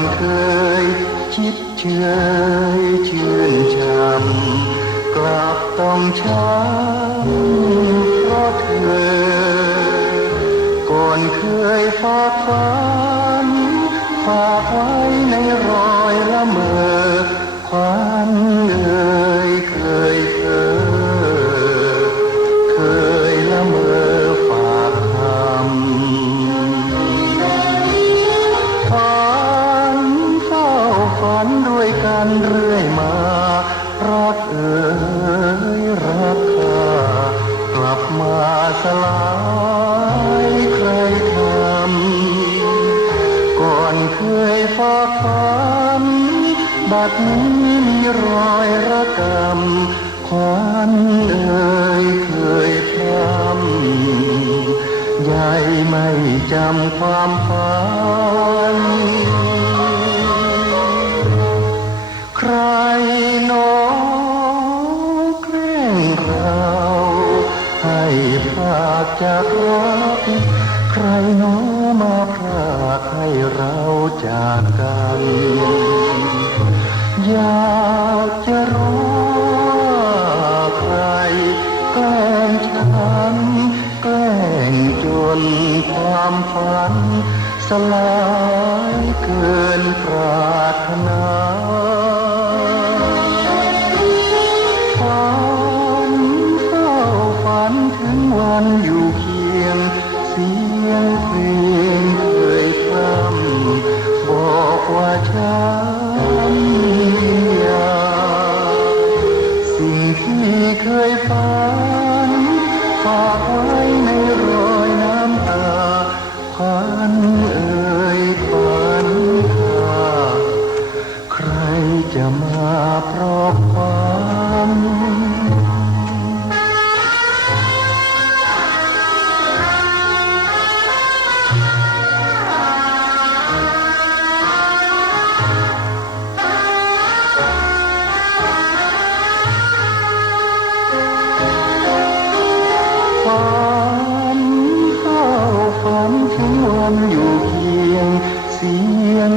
อนเคยชิดเชยชื่นช้ำกลับต้องช้ำเพราะเธอก่อนเคยฝากฝันฝากไว้ ยฝากฝันบัดนี้มีรอยระกำควันเอ่ยเคยพรำยายไม่จำความฝันใครหนอแกล้งเราให้พากจากรักใครหนอมาพากให้เรา จากกัน อยากจะรู้ว่าใครแกล้งฉันแกล้งจนความฝัน สลายเกินปราด ฝันถึงวันอยู่เคียงเสียง